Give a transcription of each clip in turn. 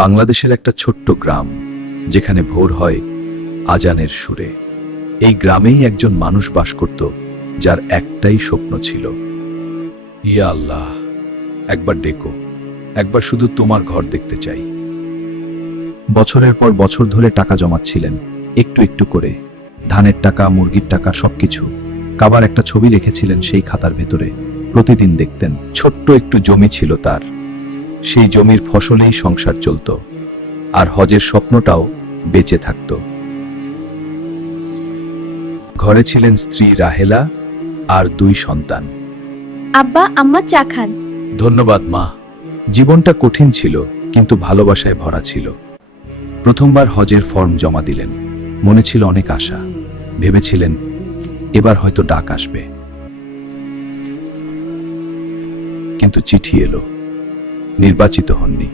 বাংলাদেশের একটা ছোট্ট গ্রাম, যেখানে ভোর হয় আজানের সুরে। এই গ্রামেই একজন মানুষ বাস করত, যার একটাই স্বপ্ন ছিল, ইয়া আল্লাহ, একবার ডেকো, একবার শুধু তোমার ঘর দেখতে চাই। বছরের পর বছর ধরে টাকা জমাচ্ছিলেন, একটু একটু করে, ধানের টাকা, মুরগির টাকা, সবকিছু। কাবার একটা ছবি রেখেছিলেন সেই খাতার ভেতরে, প্রতিদিন দেখতেন। ছোট্ট একটু জমি ছিল তার, সেই জমির ফসলেই সংসার চলত, আর হজের স্বপ্নটাও বেঁচে থাকত। ঘরে ছিলেন স্ত্রী রাহেলা আর 2 সন্তান। আব্বা আম্মা চা খান। ধন্যবাদ মা। জীবনটা কঠিন ছিল, কিন্তু ভালোবাসায় ভরা ছিল। প্রথমবার হজের ফর্ম জমা দিলেন, মনে ছিল অনেক আশা। ভেবেছিলেন এবার হয়তো ডাক আসবে, কিন্তু চিঠি এলো, নির্বাচিত হননি।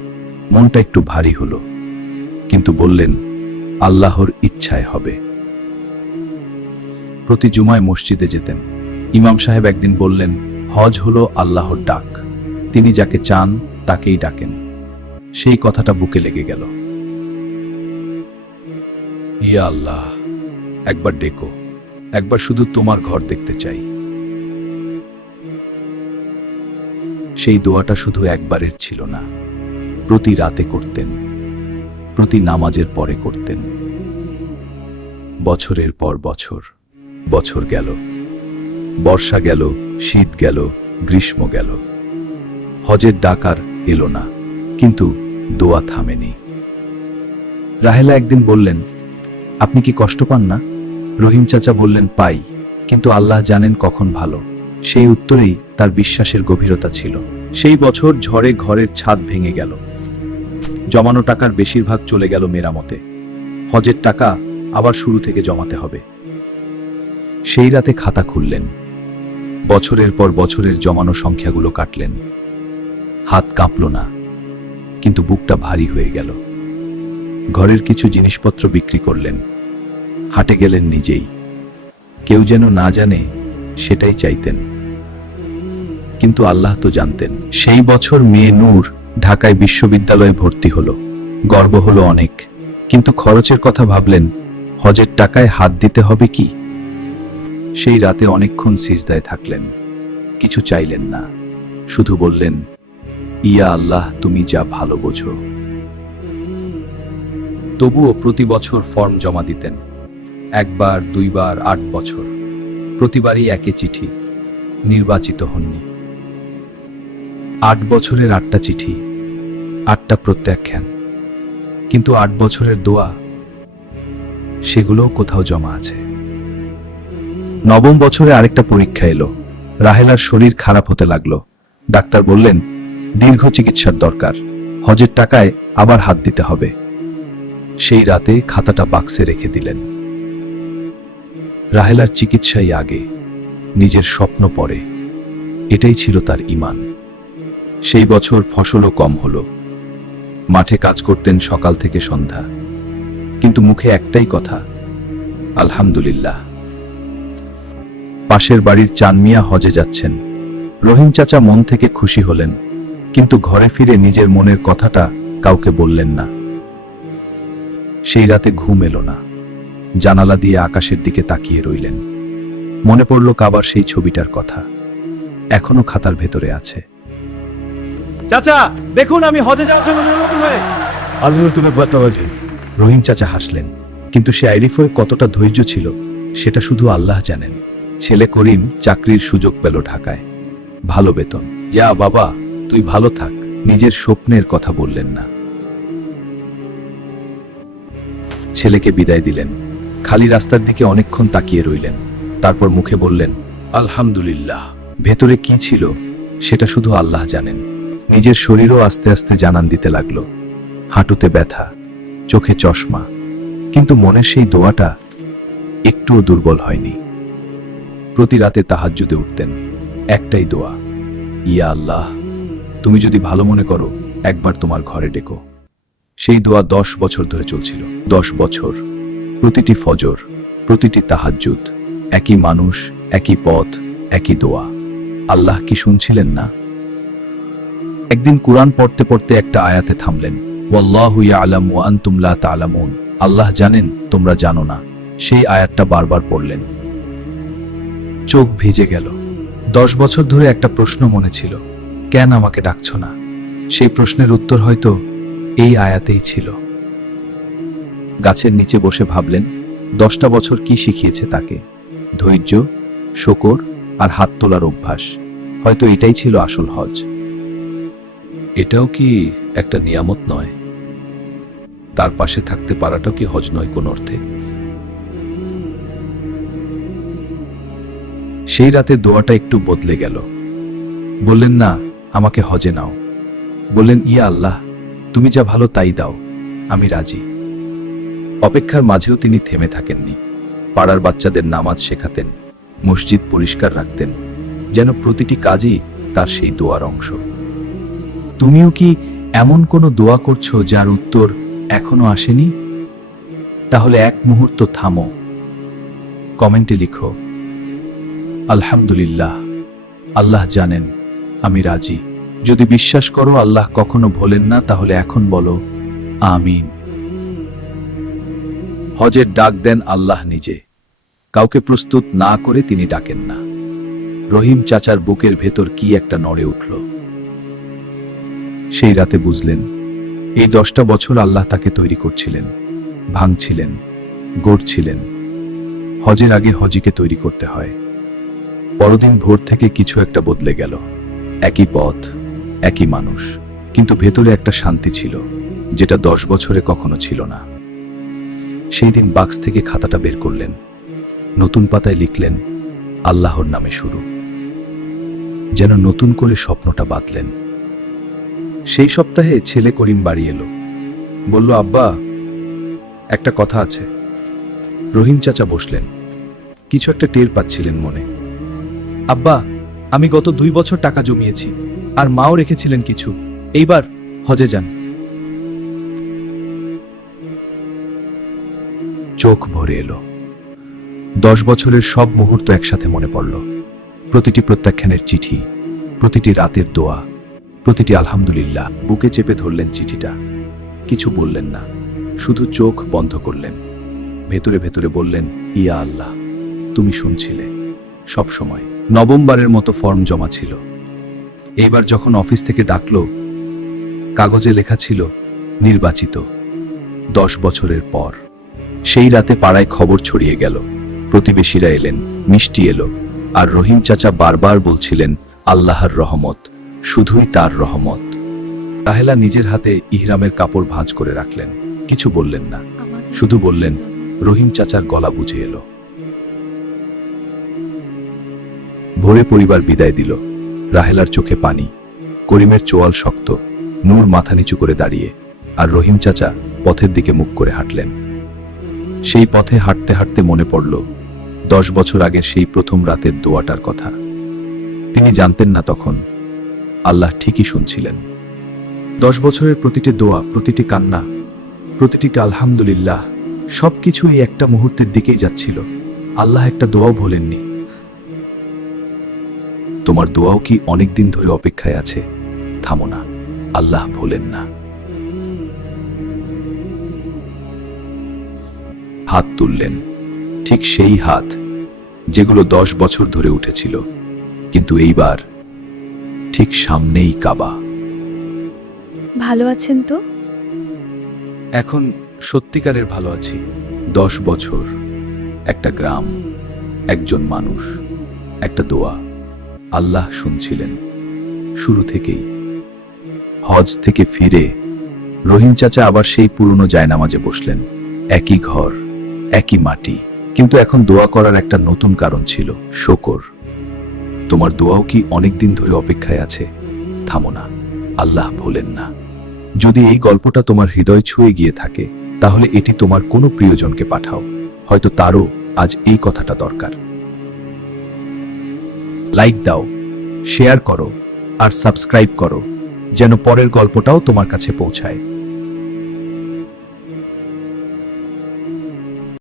মনটা একটু ভারী হলো, কিন্তু বললেন আল্লাহর ইচ্ছায় হবে। প্রতি জুমায় মসজিদে যেতেন। ইমাম সাহেব একদিন বললেন, হজ হলো আল্লাহর ডাক, তিনি যাকে চান তাকেই ডাকেন। সেই কথাটা বুকে লেগে গেল। ইয়া আল্লাহ, একবার ডেকো, একবার শুধু তোমার ঘর দেখতে চাই। সেই দোয়াটা শুধু একবারের ছিল না, প্রতি রাতে করতেন, প্রতি নামাজের পরে করতেন। বছরের পর বছর, বছর গেল, বর্ষা গেল, শীত গেল, গ্রীষ্ম গেল। হজের ডাক আর এলো না, কিন্তু দোয়া থামেনি। রাহেলা একদিন বললেন, আপনি কি কষ্ট পান না? রহিম চাচা বললেন, পাই, কিন্তু আল্লাহ জানেন কখন ভালো। সেই উত্তরেই তার বিশ্বাসের গভীরতা ছিল। সেই বছর ঝড়ে ঘরের ছাদ ভেঙে গেল, জমানো টাকার বেশিরভাগ চলে গেল মেরামতে। হজের টাকা আবার শুরু থেকে জমাতে হবে। সেই রাতে খাতা খুললেন, বছরের পর বছরের জমানো সংখ্যাগুলো কাটলেন। হাত কাঁপল না, কিন্তু বুকটা ভারী হয়ে গেল। ঘরের কিছু জিনিসপত্র বিক্রি করলেন, হাটে গেলেন নিজেই। কেউ যেন না জানে সেটাই চাইতেন, কিন্তু আল্লাহ তো জানতেন। সেই বছর মেয়ে নূর ঢাকায় বিশ্ববিদ্যালয়ে ভর্তি হলো। গর্ব হলো অনেক, কিন্তু খরচের কথা ভাবলেন, হজের টাকায় হাত দিতে হবে কি? সেই রাতে অনেকক্ষণ সিজদায় থাকলেন, কিছু চাইলেন না, শুধু বললেন, ইয়া আল্লাহ, তুমি যা ভালো বোঝো। তবুও প্রতি বছর ফর্ম জমা দিতেন, 1 বার 2 বার 8 বছর। প্রতিবারই একই চিঠি, নির্বাচিত হননি। 8 বছরের 8টা চিঠি, 8টা প্রত্যাখ্যান, কিন্তু 8 বছরের দোয়া, সেগুলোও কোথাও জমা আছে। 9ম বছরে আরেকটা পরীক্ষা এলো। রাহেলার শরীর খারাপ হতে লাগলো। ডাক্তার বললেন, দীর্ঘ চিকিৎসার দরকার, হজের টাকায় আবার হাত দিতে হবে। সেই রাতে খাতাটা বাক্সে রেখে দিলেন। রাহেলার চিকিৎসাই আগে, নিজের স্বপ্ন পরে, এটাই ছিল তার ঈমান। সেই বছর ফসলও কম হলো। মাঠে কাজ করতেন সকাল থেকে সন্ধ্যা, কিন্তু মুখে একটাই কথা, আলহামদুলিল্লাহ। পাশের বাড়ির চান মিয়া হজে যাচ্ছেন। রহিম চাচা মন থেকে খুশি হলেন, কিন্তু ঘরে ফিরে নিজের মনের কথাটা কাউকে বললেন না। সেই রাতে ঘুম এলো না। জানালা দিয়ে আকাশের দিকে তাকিয়ে রইলেন। মনে পড়ল কাবার সেই ছবিটার কথা, এখনো খাতার ভেতরে আছে। চাচা দেখুন, আমি হজে যাওয়ার জন্য নির্বাচন হয়ে আল্লাহর তুমি বাতাবাজি। রহিম চাচা হাসলেন, কিন্তু সে আইরিফ হয়ে কতটা ধৈর্য ছিল সেটা শুধু আল্লাহ জানেন। ছেলে করিম চাকরির সুযোগ পেল ঢাকায়, ভালো বেতন। যা বাবা, তুই ভালো থাক। নিজের স্বপ্নের কথা বললেন না। ছেলেকে বিদায় দিলেন, খালি রাস্তার দিকে অনেকক্ষণ তাকিয়ে রইলেন, তারপর মুখে বললেন, আলহামদুলিল্লাহ। ভেতরে কি ছিল সেটা শুধু আল্লাহ জানেন। নিজের শরীরও আস্তে আস্তে জানান দিতে লাগলো। হাঁটুতে ব্যথা, চোখে চশমা, কিন্তু মনের সেই দোয়াটা একটুও দুর্বল হয়নি। প্রতি রাতে তাহাজ্জুদে উঠতেন, একটাই দোয়া, ইয়া আল্লাহ, তুমি যদি ভালো মনে করো, একবার তোমার ঘরে ডেকো। সেই দোয়া 10 বছর ধরে চলছিল। 10 বছর, প্রতিটি ফজর, প্রতিটি তাহাজ্জুদ, একই মানুষ, একই পথ, একই দোয়া। আল্লাহ কি শুনছিলেন না? একদিন কুরআন পড়তে পড়তে একটা আয়াতে থামলেন। ওয়াল্লাহু ইয়ালামু ওয়া আনতুম লা তা'লামুন, আল্লাহ জানেন তোমরা জানো না। সেই আয়াতটা বারবার পড়লেন। চোখ ভিজে গেল। 10 বছর ধরে একটা প্রশ্ন মনে ছিল, কেন আমাকে ডাকছো না? সেই প্রশ্নের উত্তর হয়তো এই আয়াতেই ছিল। গাছের নিচে বসে ভাবলেন 10টা বছর কি শিখিয়েছে তাকে, ধৈর্য, শকর আর হাত তোলার অভ্যাস। হয়তো এটাই ছিল আসল হজ। এটাও কি একটা নিয়ামত নয়? তার পাশে থাকতে পারাটাও কি হজ নয় কোন অর্থে? সেই রাতে দোয়াটা একটু বদলে গেল। বললেন না আমাকে হজে নাও, বললেন ইয়া আল্লাহ, তুমি যা ভালো তাই দাও, আমি রাজি। অপেক্ষার মাঝেও তিনি থেমে থাকেননি। পাড়ার বাচ্চাদের নামাজ শেখাতেন, মসজিদ পরিষ্কার রাখতেন, যেন প্রতিটি কাজই তার সেই দোয়ার অংশ। তুমিও কি এমন কোনো দোয়া করছো যার উত্তর এখনো আসেনি? তাহলে এক মুহূর্ত থামো, কমেন্টে লিখো আলহামদুলিল্লাহ, আল্লাহ জানেন আমি রাজি। যদি বিশ্বাস করো আল্লাহ কখনো ভোলেন না, তাহলে এখন বলো আমিন। হজের ডাক দেন আল্লাহ নিজে, কাউকে প্রস্তুত না করে তিনি ডাকেন না। রহিম চাচার বুকের ভেতর কি একটা নড়ে উঠল। সেই রাতে বুঝলেন এই 10টা বছর আল্লাহ তাকে তৈরি করছিলেন, ভাঙছিলেন, গড়ছিলেন। হজের আগে হজিকে তৈরি করতে হয়। পরদিন ভোর থেকে কিছু একটা বদলে গেল। একই পথ, একই মানুষ, কিন্তু ভেতরে একটা শান্তি ছিল যেটা 10 বছরে কখনো ছিল না। সেই দিন বাক্স থেকে খাতাটা বের করলেন, নতুন পাতায় লিখলেন আল্লাহর নামে শুরু। যেন নতুন করে স্বপ্নটা বাঁধলেন। সেই সপ্তাহে ছেলে করিম বাড়ি এলো, বলল আব্বা একটা কথা আছে। রহিম চাচা বসলেন, কিছু একটা টের পাচ্ছিলেন মনে। আব্বা, আমি গত 2 বছর টাকা জমিয়েছি, আর মাও রেখেছিলেন কিছু, এইবার হজে যান। চোখ ভরে এলো। 10 বছরের সব মুহূর্ত একসাথে মনে পড়ল। প্রতিটি প্রত্যাখ্যানের চিঠি, প্রতিটি রাতের দোয়া, প্রতিটি আলহামদুলিল্লাহ। বুকে চেপে ধরলেন চিঠিটা, কিছু বললেন না, শুধু চোখ বন্ধ করলেন। ভেতরে ভেতরে বললেন ইয়া আল্লাহ, তুমি শুনছিলে সব সময়। নবমবারের মতো ফর্ম জমা ছিল। এইবার যখন অফিস থেকে ডাকলো, কাগজে লেখা ছিল নির্বাচিত। 10 বছরের পর। সেই রাতে পাড়ায় খবর ছড়িয়ে গেল। প্রতিবেশীরা এলেন, মিষ্টি এলো, আর রহিম চাচা বারবার বলছিলেন আল্লাহর রহমত, শুধুই তার রহমত। রাহেলা নিজের হাতে ইহরামের কাপড় ভাঁজ করে রাখলেন, কিছু বললেন না, শুধু বললেন রহিম চাচার গলা বুঝে এলো। ভোরে পরিবার বিদায় দিল। রাহেলার চোখে পানি, করিমের চোয়াল শক্ত, নূর মাথা নিচু করে দাঁড়িয়ে, আর রহিম চাচা পথের দিকে মুখ করে হাঁটলেন। সেই পথে হাঁটতে হাঁটতে মনে পড়ল 10 বছর আগের সেই প্রথম রাতের দোয়াটার কথা। তিনি জানতেন না তখন আল্লাহ ঠিকই শুনছিলেন। 10 বছরের প্রতিটি দোয়া, প্রতিটি কান্না, প্রতিটি আলহামদুলিল্লাহ, সবকিছু এই একটা মুহূর্তের দিকেই যাচ্ছিল। আল্লাহ একটা দোয়াও ভোলেননি। তোমার দোয়াও কি অনেক দিন ধরে অপেক্ষায় আছে? থামো না, আল্লাহ ভোলেন না। হাত তুললেন, ঠিক সেই হাত যেগুলো 10 বছর ধরে উঠেছিল, কিন্তু এইবার ঠিক সামনেই কাবা। ভালো আছেন তো? এখন সত্যিকারের ভালো আছি। 10 বছর, একটা গ্রাম, একজন মানুষ, একটা দোয়া। আল্লাহ শুনছিলেন শুরু থেকেই। হজ থেকে ফিরে রহিম চাচা আবার সেই পুরনো জায়নামাজে বসলেন। একই ঘর, একই মাটি, কিন্তু এখন দোয়া করার একটা নতুন কারণ ছিল, শকর। তোমার দোয়াও কি অনেক দিন ধরে অপেক্ষায় আছে? থামো না, আল্লাহ ভোলেন না। যদি এই গল্পটা তোমার হৃদয় ছুঁয়ে গিয়ে থাকে, তাহলে এটি তোমার কোনো প্রিয়জনকে পাঠাও, হয়তো তারও আজ এই কথাটা দরকার। লাইক দাও, শেয়ার করো, আর সাবস্ক্রাইব করো, যেন পরের গল্পটাও তোমার কাছে পৌঁছায়।